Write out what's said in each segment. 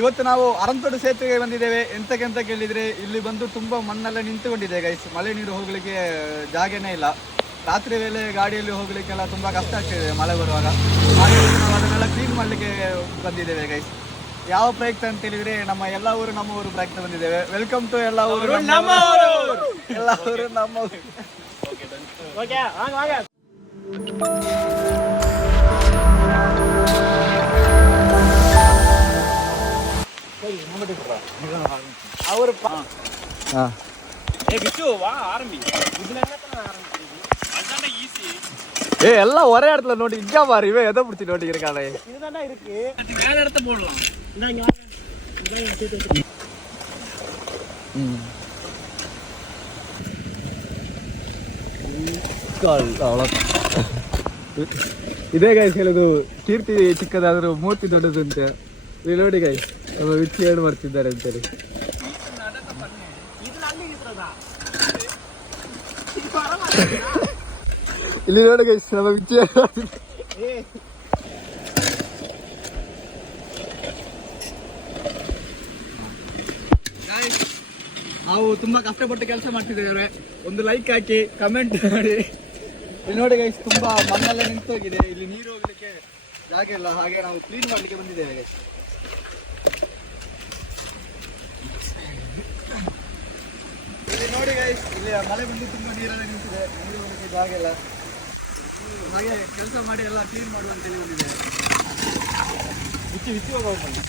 ಇವತ್ತು ನಾವು ಅರಂತೋಡು ಸೇತುವೆಗೆ ಬಂದಿದ್ದೇವೆ. ಎಂತ ಕೇಳಿದ್ರೆ ಇಲ್ಲಿ ಬಂದು ತುಂಬಾ ಮಣ್ಣೆಲ್ಲ ನಿಂತುಕೊಂಡಿದೆ ಗೈಸ್. ಮಳೆ ನೀರು ಹೋಗ್ಲಿಕ್ಕೆ ಜಾಗನೇ ಇಲ್ಲ. ರಾತ್ರಿ ವೇಳೆ ಗಾಡಿಯಲ್ಲಿ ಹೋಗ್ಲಿಕ್ಕೆಲ್ಲ ತುಂಬಾ ಕಷ್ಟ ಆಗ್ತಿದೆ ಮಳೆ ಬರುವಾಗ. ಹಾಗೆ ನಾವು ಅದನ್ನೆಲ್ಲ ಕ್ಲೀನ್ ಮಾಡ್ಲಿಕ್ಕೆ ಬಂದಿದ್ದೇವೆ ಗೈಸ್. ಯಾವ ಪ್ರಯುಕ್ತ ಅಂತ ಹೇಳಿದ್ರೆ ನಮ್ಮ ಎಲ್ಲ ಊರು ನಮ್ಮ ಊರು ಪ್ರಯುಕ್ತ ಬಂದಿದ್ದೇವೆ. ವೆಲ್ಕಮ್ ಟು ಎಲ್ಲ ಊರು ನಮ್ಮ ಊರು. ಎಲ್ಲ ಊರು ನಮ್ಮ ಊರು. ಅವರು ಎಲ್ಲ ஒரே இடத்துல நோட்டி இங்க பாரு இவன் எதை பிடிச்சி நோட்டி இருக்கானே இதுதான்டா இருக்கு வேற இடத்த போடலாம் இங்க ಇದೇ ಗೈಸ್ ಹೇಳುದು ಕೀರ್ತಿ ಚಿಕ್ಕದಾದ್ರೂ ಮೂರ್ತಿ ದೊಡ್ಡದು ಅಂತ ಇಲ್ಲಿ ನೋಡಿ ಗೈಸ್ ನಮ್ಮ ವಿಚ್ಚಿ ಏನು ಮಾಡ್ತಿದ್ದಾರೆ ಅಂತೇಳಿ. ಇಲ್ಲಿ ನೋಡಿ ಗೈಸ್ ನಮ್ಮ ವಿಚ್ಚಿ ನಾವು ತುಂಬಾ ಕಷ್ಟಪಟ್ಟು ಕೆಲಸ ಮಾಡ್ತಿದ್ದೇವೆ. ಒಂದು ಲೈಕ್ ಹಾಕಿ ಕಮೆಂಟ್ ಮಾಡಿ. ಇಲ್ಲಿ ನೋಡಿ ಗೈಸ್ ತುಂಬಾ ಮಣ್ಣೆಲ್ಲ ನಿಂತೋಗಿದೆ. ಇಲ್ಲಿ ನೀರು ಹೋಗ್ಲಿಕ್ಕೆ ಜಾಗ ಇಲ್ಲ. ಹಾಗೆ ನಾವು ಕ್ಲೀನ್ ಮಾಡ್ಲಿಕ್ಕೆ ಬಂದಿದ್ದೇವೆ ಗೈಸ್. ಇಲ್ಲಿ ನೋಡಿ ಗೈಸ್ ಇಲ್ಲಿ ಮಳೆ ಬಂದು ತುಂಬಾ ನೀರೆಲ್ಲ ನಿಂತಿದೆ. ನೀರು ಹೋಗ್ಲಿಕ್ಕೆ ಜಾಗ ಇಲ್ಲ. ಹಾಗೆ ಕೆಲಸ ಮಾಡಿ ಎಲ್ಲ ಕ್ಲೀನ್ ಮಾಡುವ ಅಂತೇಳಿ ಬಂದಿದ್ದೇವೆ. ಬಿಚ್ಚಿ ಹೋಗ್ಬೋದು.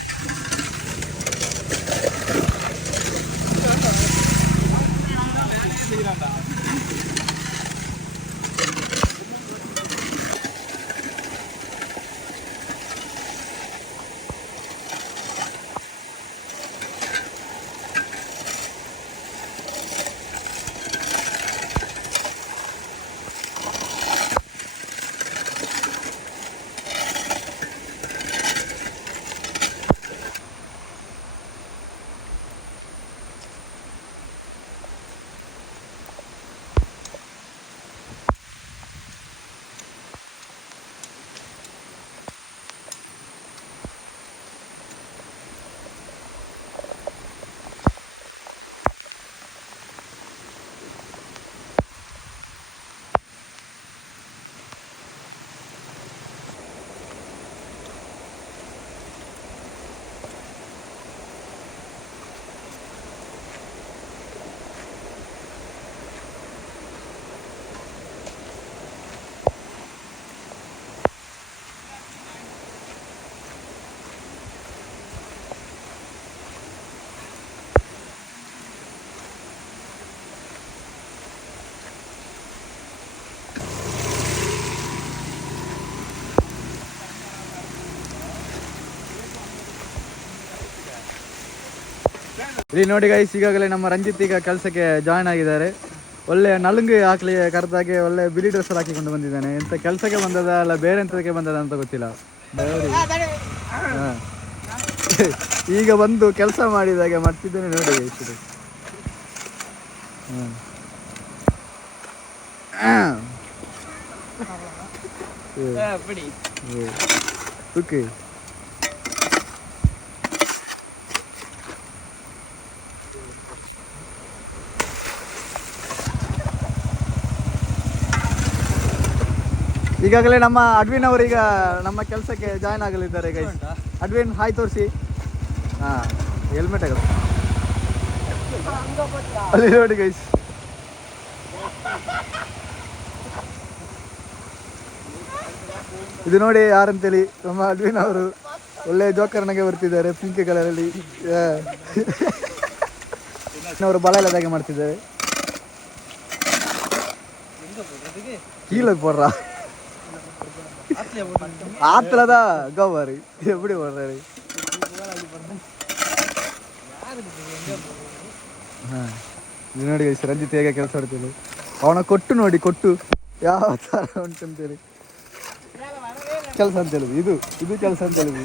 ಇಲ್ಲಿ ನೋಡಿ ಗೈಸ್ ಈಗಾಗಲೇ ನಮ್ಮ ರಂಜಿತ್ ಈಗ ಕೆಲಸಕ್ಕೆ ಜಾಯ್ನ್ ಆಗಿದ್ದಾರೆ. ಒಳ್ಳೆ ನಲುಂಗಿ ಹಾಕ್ಲಿ ಕರೆದಾಗೆ ಒಳ್ಳೆ ಬಿಳಿ ಡ್ರೆಸ್ ಹಾಕಿಕೊಂಡು ಬಂದಿದ್ದಾನೆ. ಎಂತ ಕೆಲಸಕ್ಕೆ ಬಂದದ ಅಲ್ಲ ಬೇರೆ ಎಂತದಕ್ಕೆ ಬಂದದ ಅಂತ ಗೊತ್ತಿಲ್ಲ. ಈಗ ಬಂದು ಕೆಲಸ ಮಾಡಿದಾಗೆ ಮಾಡ್ತಿದ್ದೇನೆ ನೋಡಿ ಗೈಸ್. ಓಕೆ ಈಗಾಗಲೇ ನಮ್ಮ ಅಡ್ವಿನ್ ಅವರು ಈಗ ನಮ್ಮ ಕೆಲಸಕ್ಕೆ ಜಾಯ್ನ್ ಆಗಲಿದ್ದಾರೆ ಗೈಸ್. ಅಡ್ವಿನ್ ಹಾಯ್ ತೋರಿಸಿ. ಹೆಲ್ಮೆಟ್ ಆಗಲ್ಲ ಅಲ್ಲಿ ನೋಡಿ ಗೈಸ್. ಇದು ನೋಡಿ ಯಾರಂತೇಳಿ ನಮ್ಮ ಅಡ್ವಿನ್ ಅವರು ಒಳ್ಳೆ ಜೋಕರ್ನಾಗೆ ಬರ್ತಿದ್ದಾರೆ ಪಿಂಕ್ ಕಲರಲ್ಲಿ. ಅವರು ಬಲ ಇಲ್ಲದಾಗೆ ಮಾಡ್ತಿದ್ದಾರೆ. கீழே போடுறா ஆத்துலதான் கவாரி எப்படி போடுறாரு. ನೋಡಿ ರಂಜಿತ್ ಹೇಗೆ ಕೆಲಸ ಮಾಡ್ತಿದ್ದೆ. ಅವನ ಕೊಟ್ಟು ನೋಡಿ ಕೊಟ್ಟು ಯಾವ ತರ ಉಂಟಂತೇಳಿ ಕೆಲಸ ಅಂತ ಹೇಳುದು. ಇದು ಕೆಲಸ ಅಂತ ಹೇಳುದು.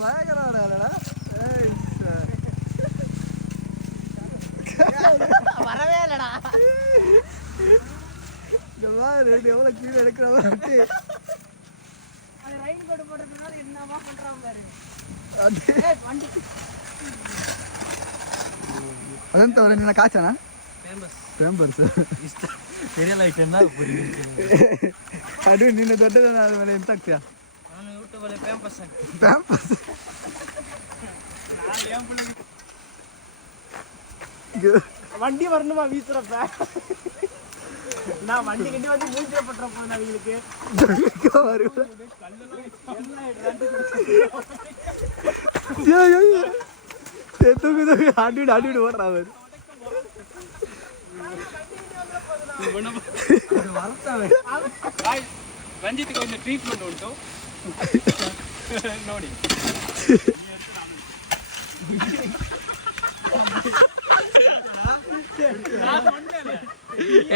பயங்கர வரவே இல்லடா. ரெண்டு எவ்வளோ கீழே எடுக்கிற மாதிரி ಅದಂತ ಅವರ ನಿನ್ನ ಕಾಚನಾ ಫೇಮಸ್ ಸೀರಿಯಲ್ ಐಟಮ್ನ ಅದು ನಿನ್ನ ದೊಡ್ಡದನ್ನಾದ ಮೇಲೆ ಎಂತ ಆಗ್ತೀಯಾ ನಾನು ಯೂಟ್ಯೂಬಲ್ಲಿ ಫೇಮಸ್ ಪ್ಯಾಂಪಸ್ வண்டி வரணுமா வீசுறப்ப நான் வண்டி கட்டி வந்து மூஞ்சில பண்றப்போ நான் உங்களுக்கு ஆடிட்டு ஓடுறா அவர் ರಂಜಿತ್ಗೆ ಒಂದು ಟ್ರೀಟ್ಮೆಂಟ್ ಉಂಟು ನೋಡಿ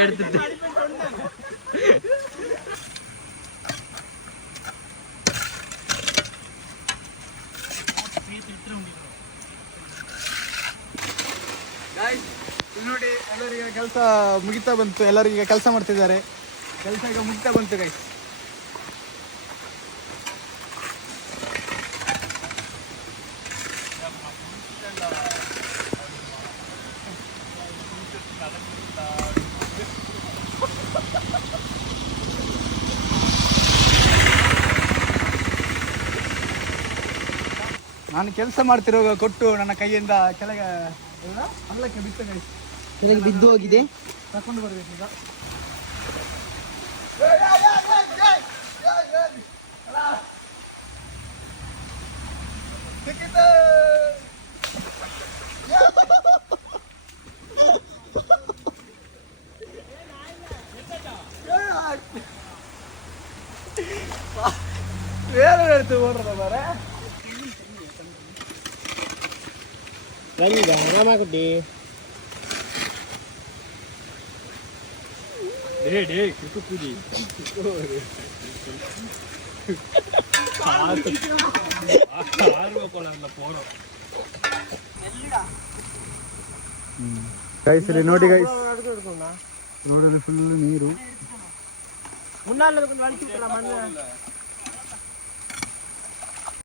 എടുത്തിട്ട് ನೋಡಿ ಎಲ್ಲರಿಗೆ ಕೆಲಸ ಮುಗಿತಾ ಬಂತು. ಎಲ್ಲರಿಗೆ ಕೆಲಸ ಮಾಡ್ತಿದ್ದಾರೆ. ಕೆಲಸ ಈಗ ಮುಗಿತಾ ಬಂತು ಗೈಸ್. ನಾನು ಕೆಲಸ ಮಾಡ್ತಿರುವಾಗ ಕೊಟ್ಟು ನನ್ನ ಕೈಯಿಂದ ಕೆಳಗೆ ಹಳ್ಳಕ್ಕೆ ಬಿಟ್ಟು ಗೈಸ್. ಕೆಳಗೆ ಬಿದ್ದು ಹೋಗಿದೆ. ತಕೊಂಡು ಬರ್ಬೇಕು ಈಗ. வேற எடுத்து ஓடுறத பாரு. ರಂಗ ರಾಮಕುಟ್ಟಿ டே குக்குடி ஆர்வ கோலர்ல போறோம் ಗೈಸ್ ಇಲ್ಲಿ ನೋಡಿ ಗೈಸ್, ನೋಡಲು ಫುಲ್ ನೀರು. ಮುನ್ನಾಲ ಮಣ್ಣು